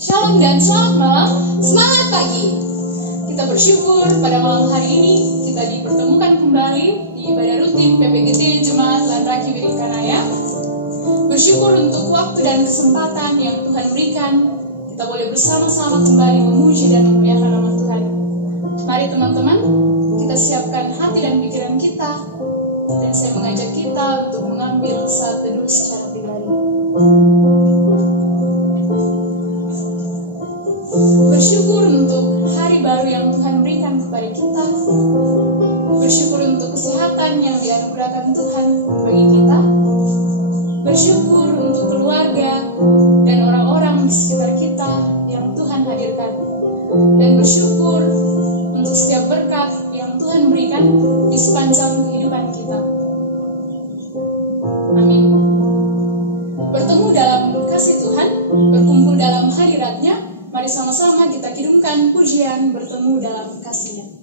Shalom dan selamat malam, semangat pagi. Kita bersyukur pada malam hari ini kita dipertemukan kembali di ibadah rutin PPGT Jemaat Lanraki Bidikkanaya. Bersyukur untuk waktu dan kesempatan yang Tuhan berikan. Kita boleh bersama-sama kembali memuji dan memuliakan nama Tuhan. Mari teman-teman, kita siapkan hati dan pikiran kita. Dan saya mengajak kita untuk mengambil saat teduh secara pribadi. Bersyukur untuk hari baru yang Tuhan berikan kepada kita. Bersyukur untuk kesehatan yang dianugerahkan Tuhan bagi kita. Bersyukur untuk keluarga dan orang-orang di sekitar kita yang Tuhan hadirkan. Dan bersyukur untuk setiap berkat yang Tuhan berikan di sepanjang kehidupan kita. Amin. Bertemu dalam kasih Tuhan, berkumpul dalam hadirat-Nya. Mari sama-sama kita kidungkan pujian bertemu dalam kasih-Nya.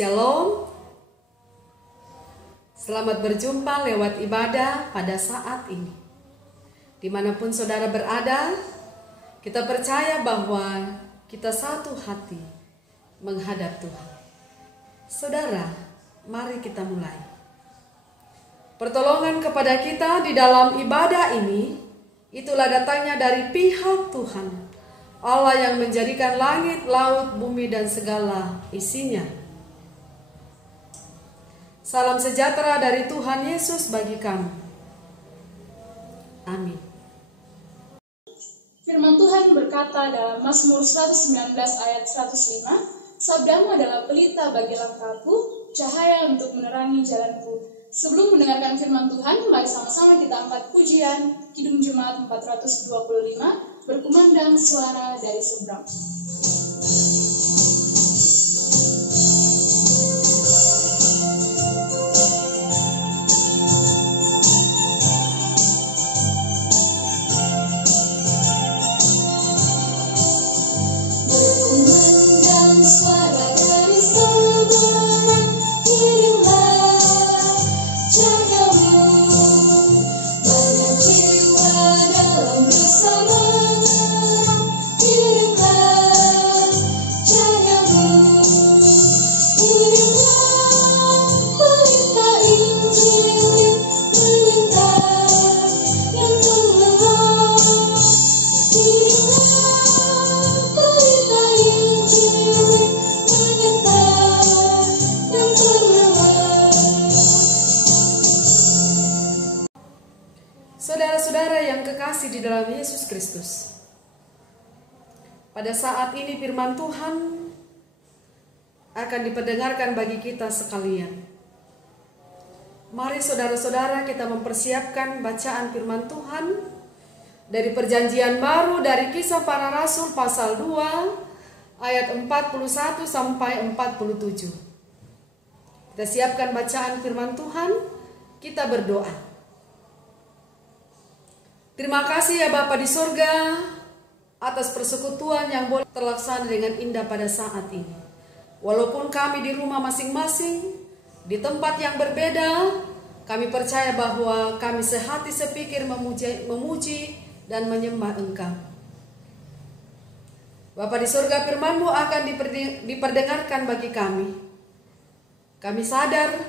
Shalom. Selamat berjumpa lewat ibadah pada saat ini. Dimanapun saudara berada, kita percaya bahwa kita satu hati menghadap Tuhan. Saudara, mari kita mulai. Pertolongan kepada kita di dalam ibadah ini, itulah datangnya dari pihak Tuhan, Allah yang menjadikan langit, laut, bumi, dan segala isinya. Salam sejahtera dari Tuhan Yesus bagi kamu. Amin. Firman Tuhan berkata dalam Mazmur 119 ayat 105, "Sabdamu adalah pelita bagi langkahku, cahaya untuk menerangi jalanku." Sebelum mendengarkan firman Tuhan, mari sama-sama kita angkat pujian Kidung Jemaat 425, berkumandang suara dari seberang. Saudara-saudara yang kekasih di dalam Yesus Kristus, pada saat ini firman Tuhan akan diperdengarkan bagi kita sekalian. Mari saudara-saudara kita mempersiapkan bacaan firman Tuhan dari Perjanjian Baru, dari Kisah Para Rasul pasal 2 ayat 41 sampai 47. Kita siapkan bacaan firman Tuhan, kita berdoa. Terima kasih ya Bapa di surga atas persekutuan yang boleh terlaksana dengan indah pada saat ini. Walaupun kami di rumah masing-masing, di tempat yang berbeda, kami percaya bahwa kami sehati sepikir memuji dan menyembah Engkau. Bapa di surga, firman-Mu akan diperdengarkan bagi kami. Kami sadar,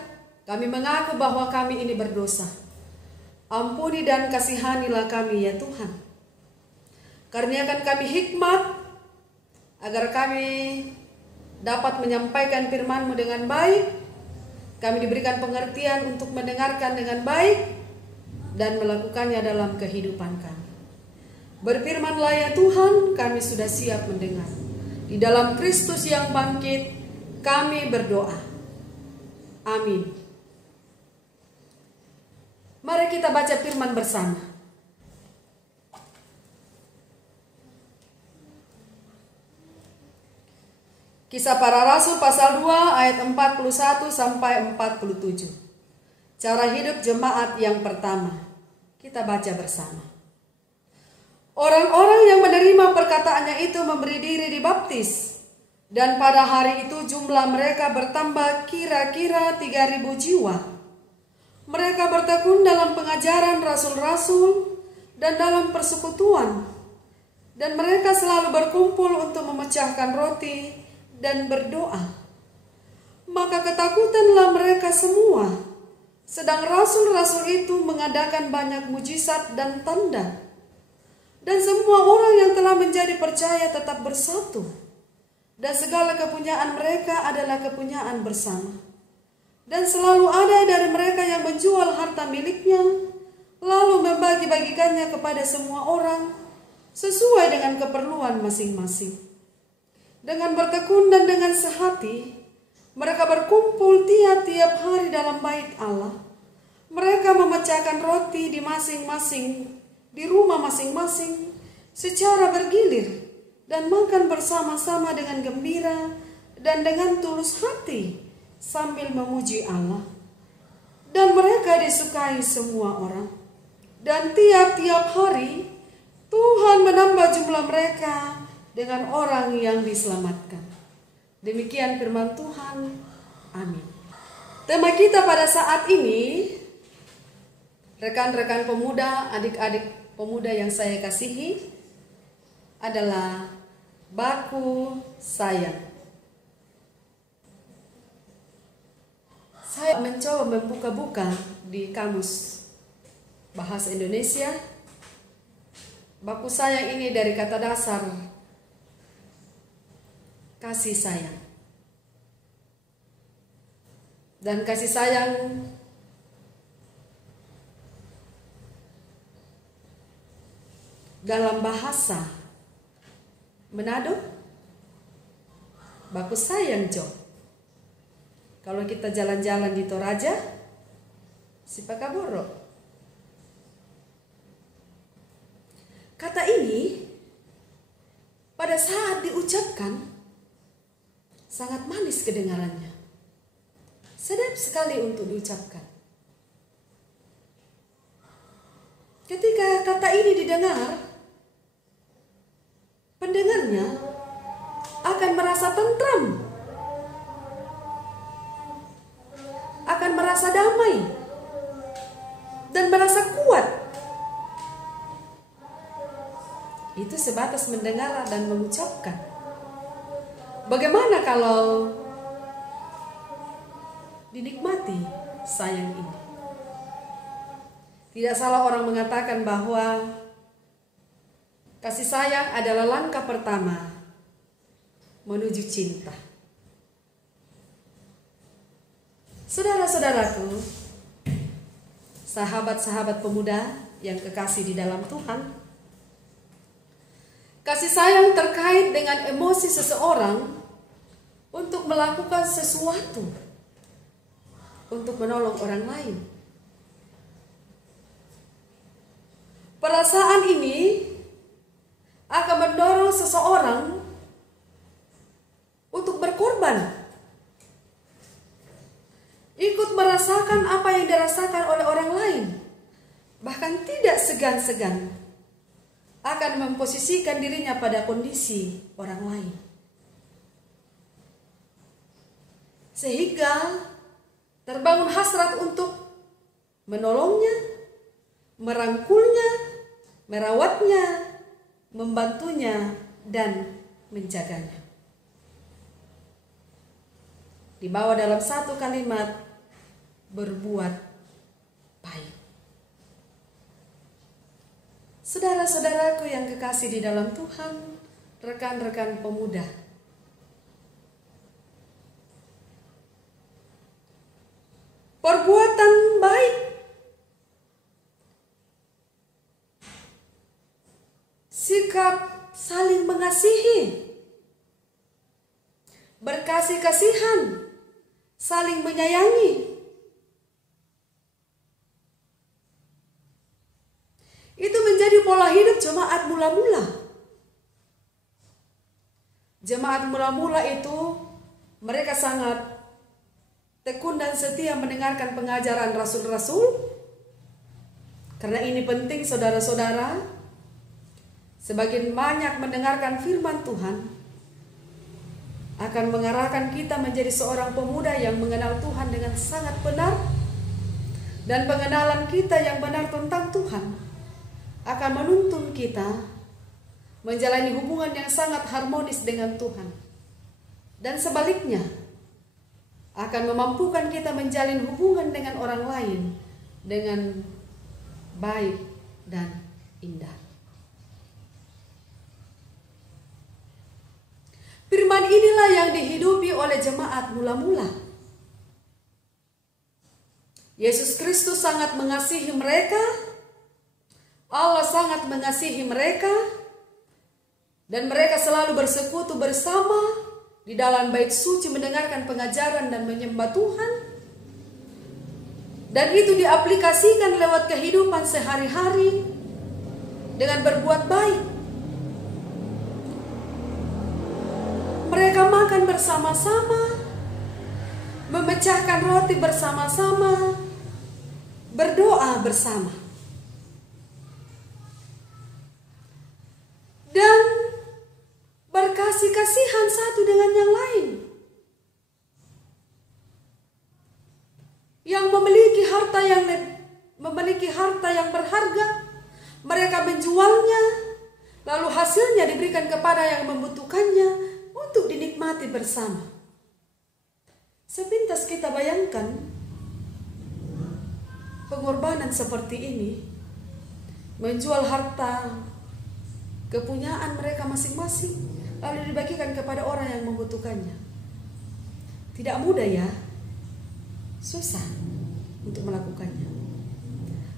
kami mengaku bahwa kami ini berdosa. Ampuni dan kasihanilah kami ya Tuhan. Karuniakan kami hikmat, agar kami dapat menyampaikan firman-Mu dengan baik. Kami diberikan pengertian untuk mendengarkan dengan baik dan melakukannya dalam kehidupan kami. Berfirman-Lah ya Tuhan, kami sudah siap mendengar. Di dalam Kristus yang bangkit, kami berdoa. Amin. Mari kita baca firman bersama. Kisah Para Rasul pasal 2 ayat 41 sampai 47. Cara hidup jemaat yang pertama. Kita baca bersama. Orang-orang yang menerima perkataannya itu memberi diri dibaptis. Dan pada hari itu jumlah mereka bertambah kira-kira 3.000 jiwa. Mereka bertekun dalam pengajaran rasul-rasul dan dalam persekutuan. Dan mereka selalu berkumpul untuk memecahkan roti dan berdoa. Maka ketakutanlah mereka semua. Sedang rasul-rasul itu mengadakan banyak mujizat dan tanda. Dan semua orang yang telah menjadi percaya tetap bersatu. Dan segala kepunyaan mereka adalah kepunyaan bersama. Dan selalu ada dari mereka yang menjual harta miliknya, lalu membagi-bagikannya kepada semua orang, sesuai dengan keperluan masing-masing. Dengan bertekun dan dengan sehati, mereka berkumpul tiap-tiap hari dalam bait Allah. Mereka memecahkan roti di rumah masing-masing secara bergilir dan makan bersama-sama dengan gembira dan dengan tulus hati sambil memuji Allah. Dan mereka disukai semua orang. Dan tiap-tiap hari Tuhan menambah jumlah mereka dengan orang yang diselamatkan. Demikian firman Tuhan. Amin. Tema kita pada saat ini, rekan-rekan pemuda, adik-adik pemuda yang saya kasihi, adalah baku sayang. Saya mencoba membuka-buka di kamus bahasa Indonesia. Baku sayang ini dari kata dasar kasih sayang. Dan kasih sayang dalam bahasa Manado, baku sayang jo. Kalau kita jalan-jalan di Toraja, sipakaboro. Kata ini pada saat diucapkan sangat manis kedengarannya. Sedap sekali untuk diucapkan. Ketika kata ini didengar, pendengarnya akan merasa tentram, akan merasa damai, dan merasa kuat. Itu sebatas mendengar dan mengucapkan. Bagaimana kalau dinikmati sayang ini? Tidak salah orang mengatakan bahwa kasih sayang adalah langkah pertama menuju cinta. Saudara-saudaraku, sahabat-sahabat pemuda yang kekasih di dalam Tuhan, kasih sayang terkait dengan emosi seseorang untuk melakukan sesuatu untuk menolong orang lain. Perasaan ini akan mendorong seseorang untuk berkorban, ikut merasakan apa yang dirasakan oleh orang lain, bahkan tidak segan-segan akan memposisikan dirinya pada kondisi orang lain, sehingga terbangun hasrat untuk menolongnya, merangkulnya, merawatnya, membantunya, dan menjaganya. dibawa dalam satu kalimat, berbuat baik. Saudara-saudaraku yang kekasih di dalam Tuhan, rekan-rekan pemuda, perbuatan baik sikap saling mengasihi, berkasih-kasihan, saling menyayangi, itu menjadi pola hidup jemaat mula-mula. Jemaat mula-mula itu mereka sangat tekun dan setia mendengarkan pengajaran rasul-rasul. Karena ini penting saudara-saudara, semakin banyak mendengarkan firman Tuhan akan mengarahkan kita menjadi seorang pemuda yang mengenal Tuhan dengan sangat benar, dan pengenalan kita yang benar tentang Tuhan akan menuntun kita menjalani hubungan yang sangat harmonis dengan Tuhan, dan sebaliknya akan memampukan kita menjalin hubungan dengan orang lain dengan baik dan indah. Firman inilah yang dihidupi oleh jemaat mula-mula. Yesus Kristus sangat mengasihi mereka, Allah sangat mengasihi mereka, dan mereka selalu bersekutu bersama di dalam bait suci mendengarkan pengajaran dan menyembah Tuhan. Dan itu diaplikasikan lewat kehidupan sehari-hari dengan berbuat baik. Mereka makan bersama-sama, memecahkan roti bersama-sama, berdoa bersama. Dan berkasih-kasihan satu dengan yang lain. Yang memiliki harta yang berharga, mereka menjualnya, lalu hasilnya diberikan kepada yang membutuhkannya untuk dinikmati bersama. Sepintas kita bayangkan pengorbanan seperti ini, menjual harta kepunyaan mereka masing-masing lalu dibagikan kepada orang yang membutuhkannya. Tidak mudah ya, susah untuk melakukannya.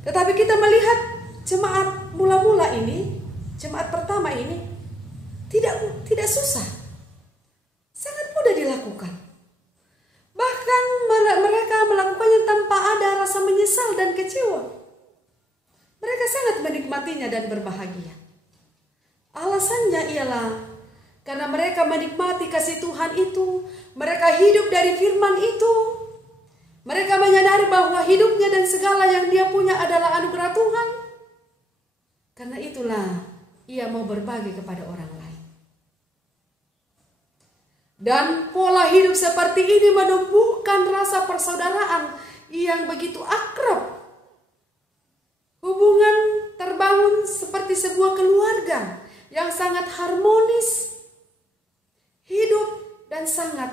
Tetapi kita melihat jemaat mula-mula ini, jemaat pertama ini tidak susah, sangat mudah dilakukan. Bahkan mereka melakukannya tanpa ada rasa menyesal dan kecewa. Mereka sangat menikmatinya dan berbahagia. Alasannya ialah karena mereka menikmati kasih Tuhan itu, mereka hidup dari firman itu, mereka menyadari bahwa hidupnya dan segala yang dia punya adalah anugerah Tuhan. Karena itulah ia mau berbagi kepada orang lain. Dan pola hidup seperti ini menumbuhkan rasa persaudaraan yang begitu akrab. Hubungan terbangun seperti sebuah keluarga yang sangat harmonis, hidup dan sangat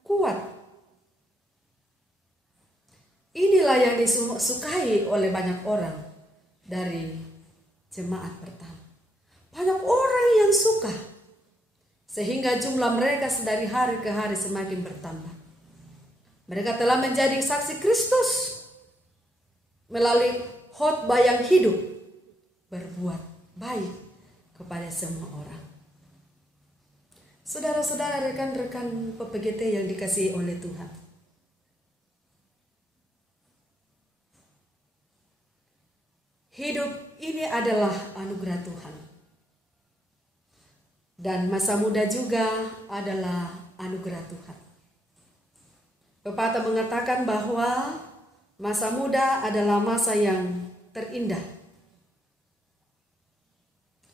kuat. Inilah yang disukai oleh banyak orang dari jemaat pertama. Banyak orang yang suka, sehingga jumlah mereka dari hari ke hari semakin bertambah. Mereka telah menjadi saksi Kristus melalui khotbah yang hidup, berbuat baik kepada semua orang. Saudara-saudara, rekan-rekan PPGT yang dikasihi oleh Tuhan, hidup ini adalah anugerah Tuhan. Dan masa muda juga adalah anugerah Tuhan. Pepatah mengatakan bahwa masa muda adalah masa yang terindah.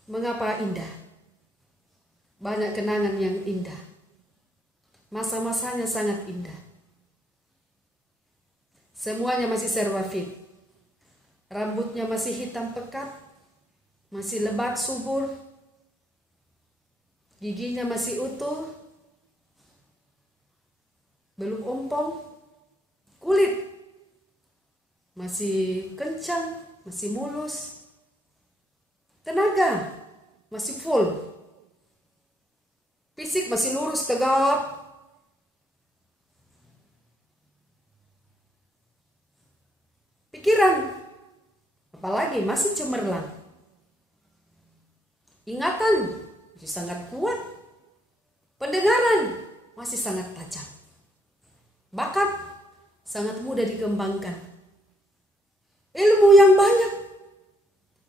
Mengapa indah? Banyak kenangan yang indah. Masa-masanya sangat indah. Semuanya masih serba fit. Rambutnya masih hitam pekat, masih lebat subur, giginya masih utuh, belum ompong, kulit masih kencang, masih mulus, tenaga masih full, fisik masih lurus tegap, pikiran apalagi masih cemerlang, ingatan masih sangat kuat, pendengaran masih sangat tajam, bakat sangat mudah dikembangkan, ilmu yang banyak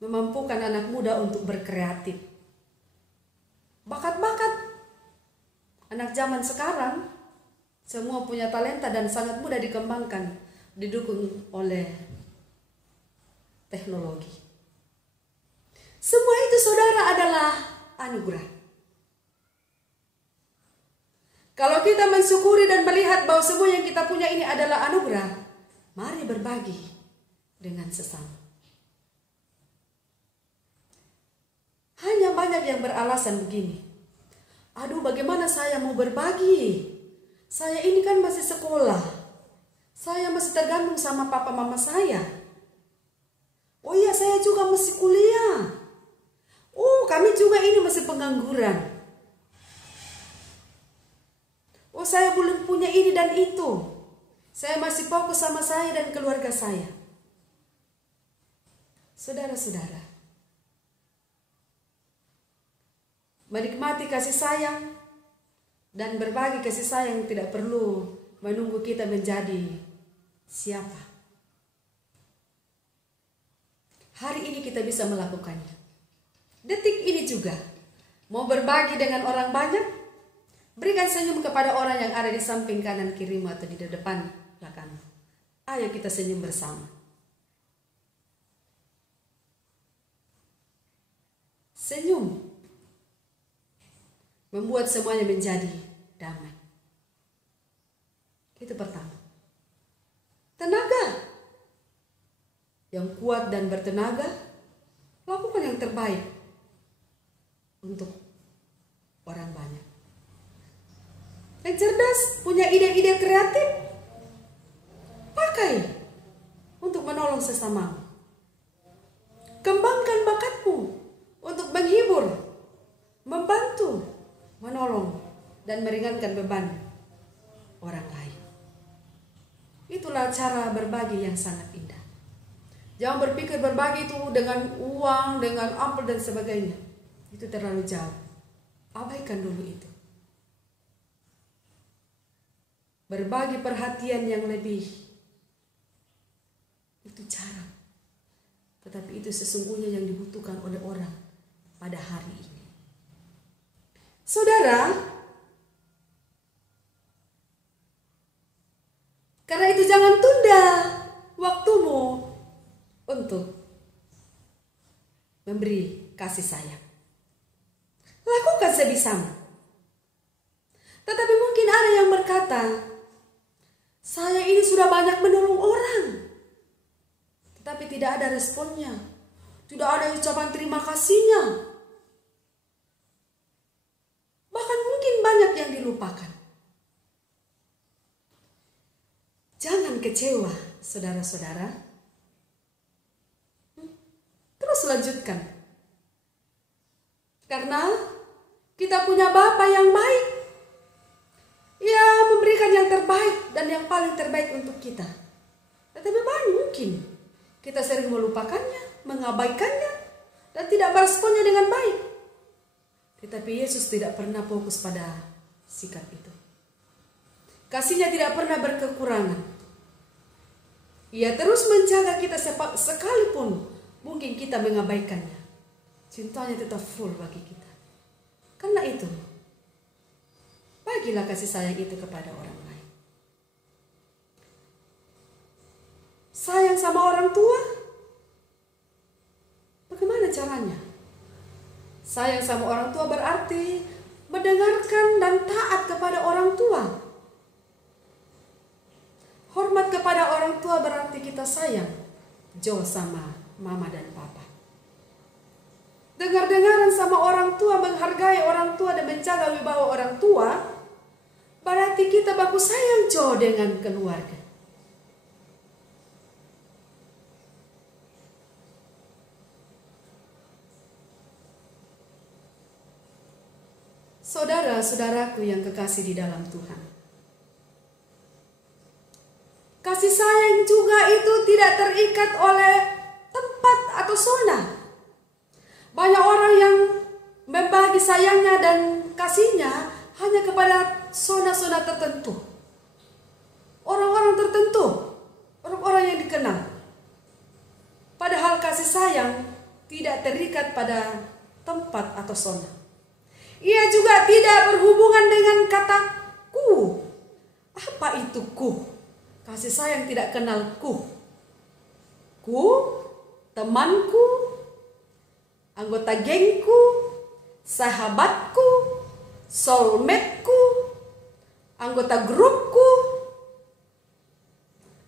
memampukan anak muda untuk berkreatif. Bakat-bakat anak zaman sekarang semua punya talenta dan sangat mudah dikembangkan, didukung oleh teknologi. Semua itu saudara adalah anugerah. Kalau kita mensyukuri dan melihat bahwa semua yang kita punya ini adalah anugerah, mari berbagi dengan sesama. Hanya banyak yang beralasan begini, aduh bagaimana saya mau berbagi? Saya ini kan masih sekolah, saya masih tergantung sama papa mama saya. Oh iya, saya juga masih kuliah. Oh, kami juga ini masih pengangguran. Oh, saya belum punya ini dan itu. Saya masih fokus sama saya dan keluarga saya. Saudara-saudara, menikmati kasih sayang dan berbagi kasih sayang tidak perlu menunggu kita menjadi siapa. Hari ini kita bisa melakukannya. Detik ini juga, mau berbagi dengan orang banyak, berikan senyum kepada orang yang ada di samping kanan kirimu atau di depan belakang. Ayo kita senyum bersama. Senyum membuat semuanya menjadi damai. Itu pertama. Tenaga yang kuat dan bertenaga, lakukan yang terbaik untuk orang banyak. Yang cerdas, punya ide-ide kreatif, pakai untuk menolong sesamamu. Kembangkan bakatmu untuk menghibur, membantu, menolong, dan meringankan beban orang lain. Itulah cara berbagi yang sangat indah. Jangan berpikir berbagi itu dengan uang, dengan ampel dan sebagainya. Itu terlalu jauh. Abaikan dulu itu. Berbagi perhatian yang lebih, itu cara. Tetapi itu sesungguhnya yang dibutuhkan oleh orang pada hari ini. Saudara, karena itu jangan tunda waktumu untuk memberi kasih sayang. Lakukan sebisamu. Tetapi mungkin ada yang berkata, saya ini sudah banyak menolong orang, tetapi tidak ada responnya, tidak ada ucapan terima kasihnya. Bahkan mungkin banyak yang dilupakan. Jangan kecewa, saudara-saudara. Terus lanjutkan. Karena kita punya Bapa yang baik. Ia memberikan yang terbaik dan yang paling terbaik untuk kita. Tetapi mungkin kita sering melupakannya, mengabaikannya, dan tidak meresponnya dengan baik. Tetapi Yesus tidak pernah fokus pada sikap itu. Kasihnya tidak pernah berkekurangan. Ia terus menjaga kita sekalipun mungkin kita mengabaikannya. Cintanya tetap full bagi kita. Karena itu, bagilah kasih sayang itu kepada orang lain. Sayang sama orang tua, bagaimana caranya? Sayang sama orang tua berarti mendengarkan dan taat kepada orang tua. Hormat kepada orang tua berarti kita sayang jauh sama mama dan papa. Dengar-dengaran sama orang tua, menghargai orang tua dan menjaga wibawa orang tua, berarti kita baku sayang jo dengan keluarga. Saudara-saudaraku yang kekasih di dalam Tuhan, kasih sayang juga itu tidak terikat oleh tempat atau zona. Banyak orang yang membagi sayangnya dan kasihnya hanya kepada zona-zona tertentu, orang-orang tertentu, orang-orang yang dikenal. Padahal kasih sayang tidak terikat pada tempat atau zona. Ia juga tidak berhubungan dengan kata ku. Apa itu ku? Kasih sayang tidak kenal ku. Ku, temanku, anggota gengku, sahabatku, soulmateku, anggota grupku,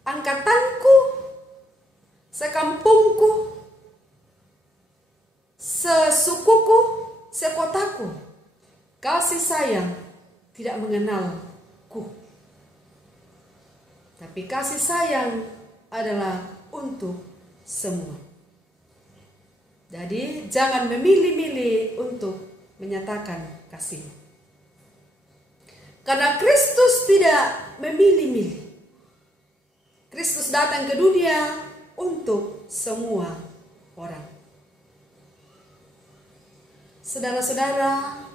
angkatanku, sekampungku, sesukuku, sekotaku. Kasih sayang tidak mengenal ku. Tapi kasih sayang adalah untuk semua. Jadi jangan memilih-milih untuk menyatakan kasih. Karena Kristus tidak memilih-milih. Kristus datang ke dunia untuk semua orang. Saudara-saudara,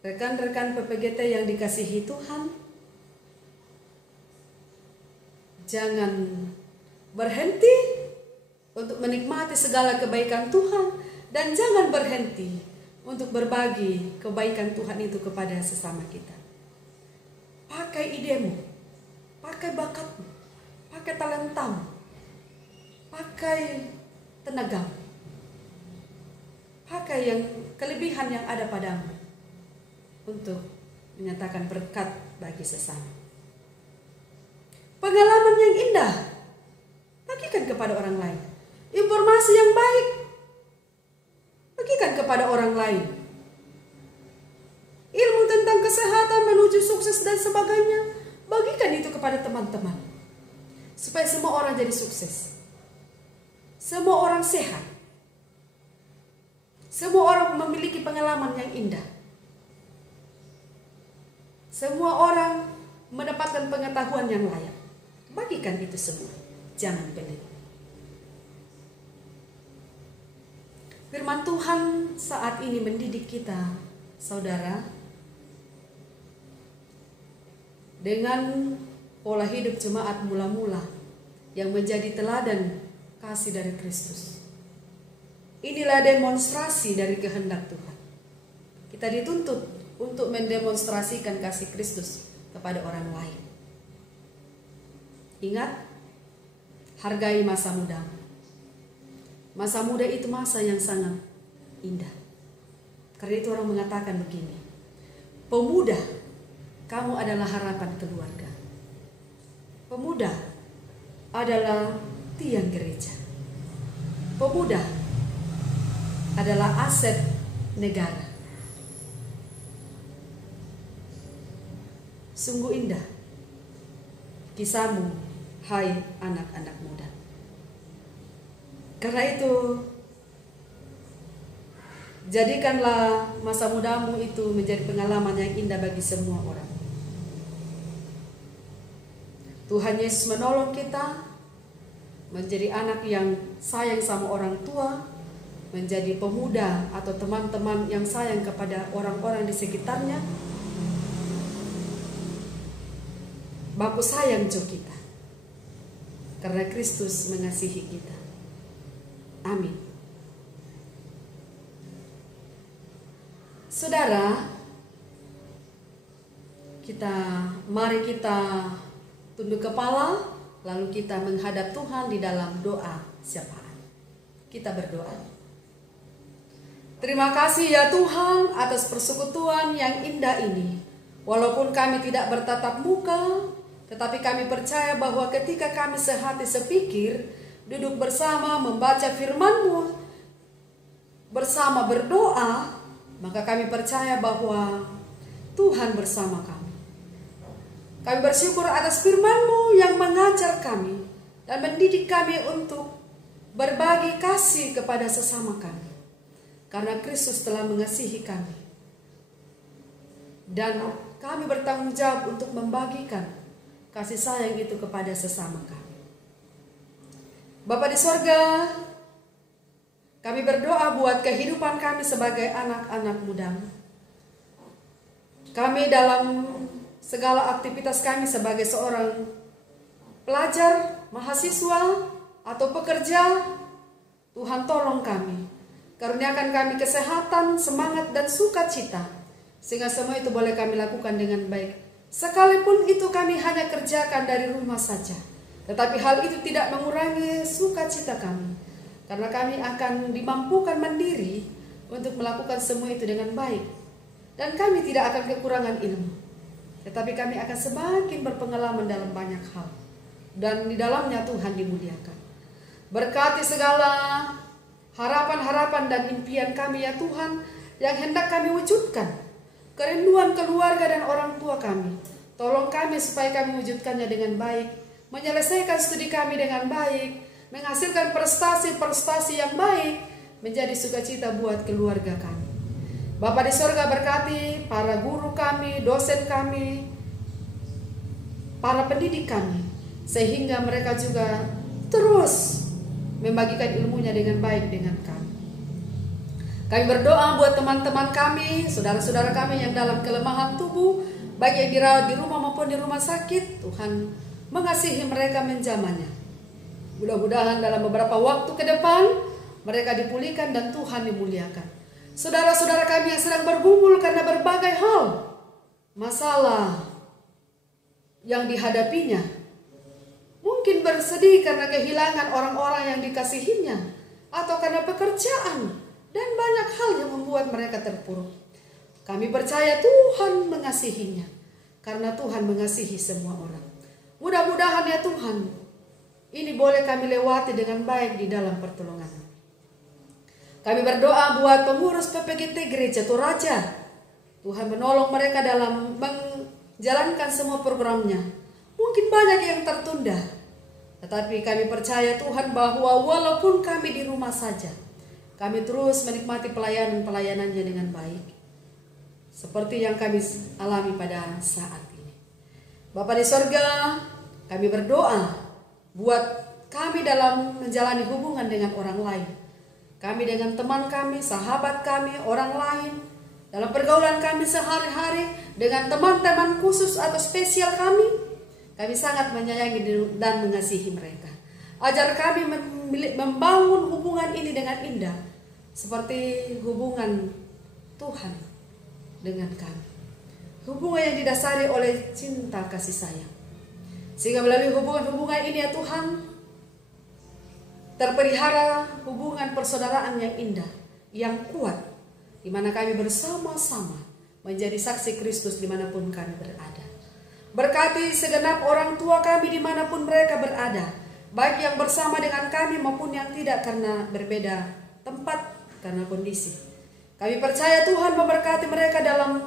rekan-rekan PPGT yang dikasihi Tuhan, jangan berhenti untuk menikmati segala kebaikan Tuhan, dan jangan berhenti untuk berbagi kebaikan Tuhan itu kepada sesama kita. Pakai idemu, pakai bakatmu, pakai talentamu, pakai tenagamu, pakai yang kelebihan yang ada padamu untuk menyatakan berkat bagi sesama. Pengalaman yang indah bagikan kepada orang lain. Informasi yang baik bagikan kepada orang lain. Ilmu tentang kesehatan menuju sukses dan sebagainya, bagikan itu kepada teman-teman. Supaya semua orang jadi sukses. Semua orang sehat. Semua orang memiliki pengalaman yang indah. Semua orang mendapatkan pengetahuan yang layak. Bagikan itu semua. Jangan pelit. Firman Tuhan saat ini mendidik kita, saudara, dengan pola hidup jemaat mula-mula yang menjadi teladan kasih dari Kristus. Inilah demonstrasi dari kehendak Tuhan. Kita dituntut untuk mendemonstrasikan kasih Kristus kepada orang lain. Ingat, hargai masa muda. Masa muda itu masa yang sangat indah. Karena itu orang mengatakan begini, pemuda, kamu adalah harapan keluarga. Pemuda adalah tiang gereja. Pemuda adalah aset negara. Sungguh indah kisahmu, hai anak-anak muda. Karena itu, jadikanlah masa mudamu itu menjadi pengalaman yang indah bagi semua orang. Tuhan Yesus menolong kita menjadi anak yang sayang sama orang tua, menjadi pemuda atau teman-teman yang sayang kepada orang-orang di sekitarnya. Bapak sayang jo kita, karena Kristus mengasihi kita. Amin. Saudara, mari kita tunduk kepala, lalu kita menghadap Tuhan di dalam doa syafaat. Kita berdoa. Terima kasih ya Tuhan atas persekutuan yang indah ini. Walaupun kami tidak bertatap muka, tetapi kami percaya bahwa ketika kami sehati sepikir, duduk bersama membaca firman-Mu, bersama berdoa, maka kami percaya bahwa Tuhan bersama kami. Kami bersyukur atas firman-Mu yang mengajar kami dan mendidik kami untuk berbagi kasih kepada sesama kami. Karena Kristus telah mengasihi kami. Dan kami bertanggung jawab untuk membagikan kasih sayang itu kepada sesama kami. Bapa di sorga, kami berdoa buat kehidupan kami sebagai anak-anak muda. Kami dalam segala aktivitas kami sebagai seorang pelajar, mahasiswa, atau pekerja, Tuhan tolong kami. Karuniakan kami kesehatan, semangat, dan sukacita, sehingga semua itu boleh kami lakukan dengan baik. Sekalipun itu kami hanya kerjakan dari rumah saja, tetapi hal itu tidak mengurangi sukacita kami, karena kami akan dimampukan mandiri untuk melakukan semua itu dengan baik. Dan kami tidak akan kekurangan ilmu, tetapi kami akan semakin berpengalaman dalam banyak hal, dan di dalamnya Tuhan dimuliakan. Berkati segala harapan-harapan dan impian kami ya Tuhan, yang hendak kami wujudkan, kerinduan keluarga dan orang tua kami. Tolong kami supaya kami wujudkannya dengan baik, menyelesaikan studi kami dengan baik, menghasilkan prestasi-prestasi yang baik, menjadi sukacita buat keluarga kami. Bapa di sorga, berkati para guru kami, dosen kami, para pendidik kami, sehingga mereka juga terus membagikan ilmunya dengan baik dengan kami. Kami berdoa buat teman-teman kami, saudara-saudara kami yang dalam kelemahan tubuh, baik yang dirawat di rumah maupun di rumah sakit. Tuhan mengasihi mereka, menjamahnya. Mudah-mudahan dalam beberapa waktu ke depan mereka dipulihkan dan Tuhan dimuliakan. Saudara-saudara kami yang sedang bergumul karena berbagai hal, masalah yang dihadapinya, mungkin bersedih karena kehilangan orang-orang yang dikasihinya, atau karena pekerjaan, dan banyak hal yang membuat mereka terpuruk. Kami percaya Tuhan mengasihinya, karena Tuhan mengasihi semua orang. Mudah-mudahan ya Tuhan, ini boleh kami lewati dengan baik di dalam pertolongan. Kami berdoa buat pengurus PPGT Gereja Toraja. Tuhan menolong mereka dalam menjalankan semua programnya. Mungkin banyak yang tertunda, tetapi kami percaya Tuhan bahwa walaupun kami di rumah saja, kami terus menikmati pelayanannya dengan baik, seperti yang kami alami pada saat ini. Bapa di sorga, kami berdoa buat kami dalam menjalani hubungan dengan orang lain. Kami dengan teman kami, sahabat kami, orang lain, dalam pergaulan kami sehari-hari, dengan teman-teman khusus atau spesial kami sangat menyayangi dan mengasihi mereka. Ajar kami membangun hubungan ini dengan indah, seperti hubungan Tuhan dengan kami. Hubungan yang didasari oleh cinta kasih sayang. Sehingga melalui hubungan-hubungan ini ya Tuhan, terpelihara hubungan persaudaraan yang indah, yang kuat, di mana kami bersama-sama menjadi saksi Kristus dimanapun kami berada. Berkati segenap orang tua kami dimanapun mereka berada, baik yang bersama dengan kami maupun yang tidak karena berbeda tempat, karena kondisi. Kami percaya Tuhan memberkati mereka dalam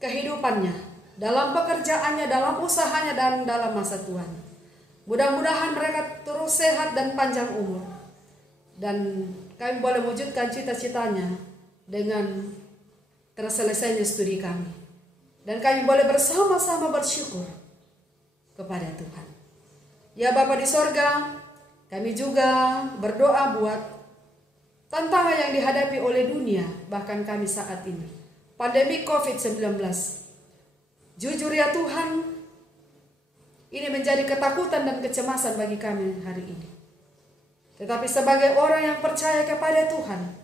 kehidupannya, dalam pekerjaannya, dalam usahanya, dan dalam masa tuanya. Mudah-mudahan mereka terus sehat dan panjang umur, dan kami boleh wujudkan cita-citanya dengan terselesainya studi kami, dan kami boleh bersama-sama bersyukur kepada Tuhan. Ya Bapa di sorga, kami juga berdoa buat tantangan yang dihadapi oleh dunia, bahkan kami saat ini, pandemi COVID-19. Jujur ya Tuhan, ini menjadi ketakutan dan kecemasan bagi kami hari ini. Tetapi sebagai orang yang percaya kepada Tuhan,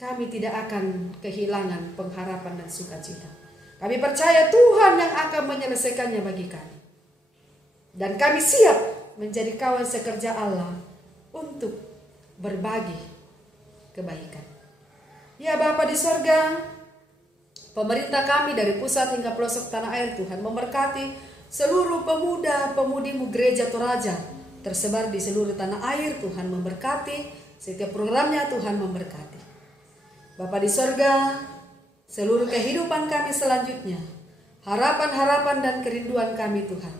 kami tidak akan kehilangan pengharapan dan sukacita. Kami percaya Tuhan yang akan menyelesaikannya bagi kami. Dan kami siap menjadi kawan sekerja Allah untuk berbagi kebaikan. Ya Bapa di sorga, pemerintah kami dari pusat hingga pelosok tanah air, Tuhan memberkati seluruh pemuda-pemudimu Gereja Toraja tersebar di seluruh tanah air. Tuhan memberkati setiap programnya, Tuhan memberkati. Bapa di sorga, seluruh kehidupan kami selanjutnya harapan-harapan dan kerinduan kami Tuhan,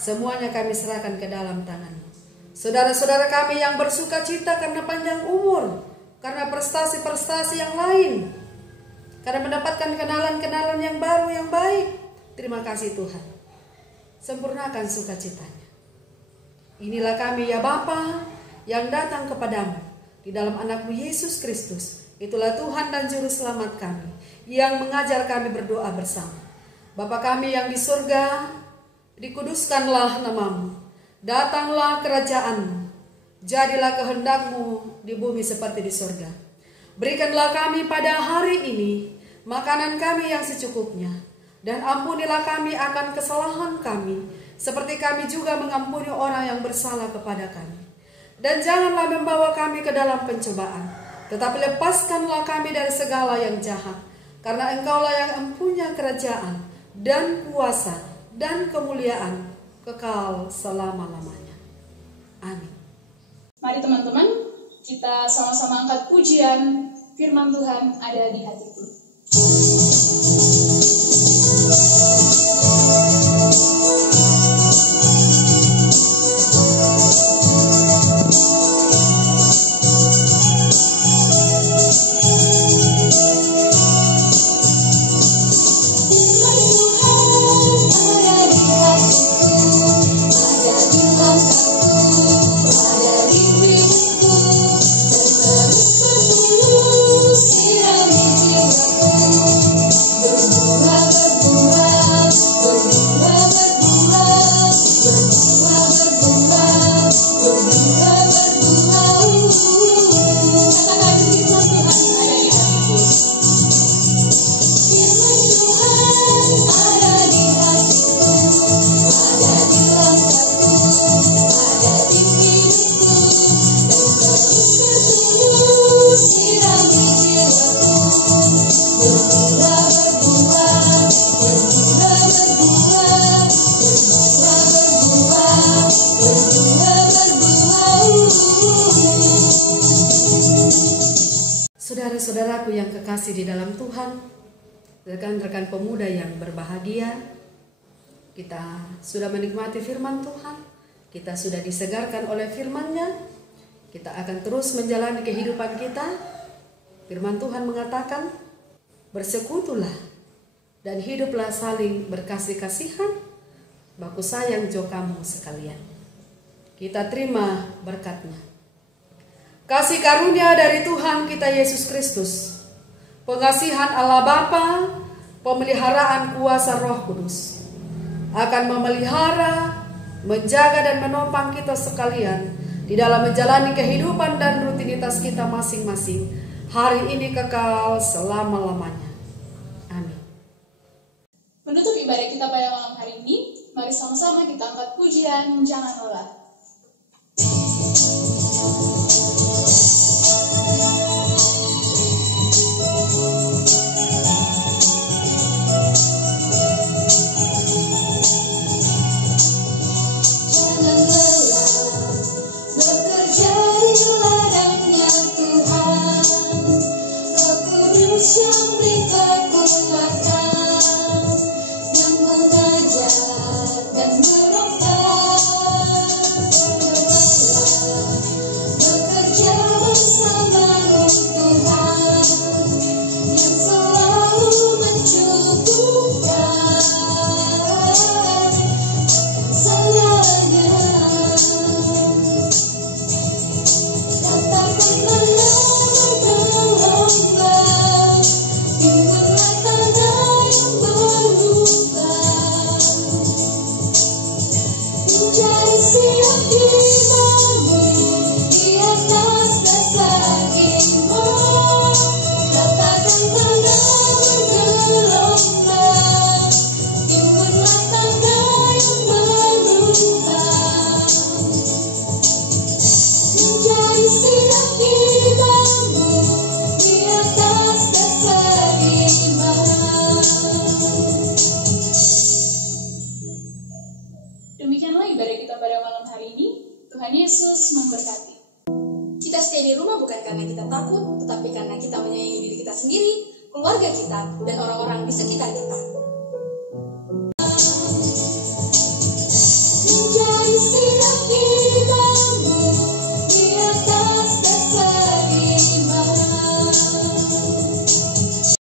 semuanya kami serahkan ke dalam tangan-Mu. Saudara-saudara kami yang bersuka cita karena panjang umur, karena prestasi-prestasi yang lain, karena mendapatkan kenalan-kenalan yang baru yang baik, terima kasih Tuhan. Sempurnakan sukacitanya. Inilah kami ya Bapa yang datang kepadamu di dalam anakmu Yesus Kristus. Itulah Tuhan dan Juru Selamat kami yang mengajar kami berdoa bersama. Bapa kami yang di surga, dikuduskanlah namamu. Datanglah kerajaan-Mu, jadilah kehendak-Mu di bumi seperti di surga. Berikanlah kami pada hari ini makanan kami yang secukupnya, dan ampunilah kami akan kesalahan kami, seperti kami juga mengampuni orang yang bersalah kepada kami. Dan janganlah membawa kami ke dalam pencobaan, tetapi lepaskanlah kami dari segala yang jahat, karena Engkaulah yang mempunyai kerajaan dan kuasa dan kemuliaan kekal selama-lamanya. Amin. Mari teman-teman, kita sama-sama angkat pujian firman Tuhan ada di hatiku. Saudara-saudaraku yang kekasih di dalam Tuhan, rekan-rekan pemuda yang berbahagia, kita sudah menikmati firman Tuhan, kita sudah disegarkan oleh firman-Nya, kita akan terus menjalani kehidupan kita. Firman Tuhan mengatakan, bersekutulah dan hiduplah saling berkasih-kasihan, baku sayang jo kamu sekalian. Kita terima berkat-Nya. Kasih karunia dari Tuhan kita Yesus Kristus, pengasihan Allah Bapa, pemeliharaan kuasa Roh Kudus akan memelihara, menjaga dan menopang kita sekalian di dalam menjalani kehidupan dan rutinitas kita masing-masing hari ini kekal selama-lamanya. Amin. Menutup ibadah kita pada malam hari ini, mari sama-sama kita angkat pujian Jangan Lelah. Demikianlah ibadah kita pada malam hari ini. Tuhan Yesus memberkati. Kita stay di rumah bukan karena kita takut, tetapi karena kita menyayangi diri kita sendiri, keluarga kita, dan orang-orang di sekitar kita. Tidak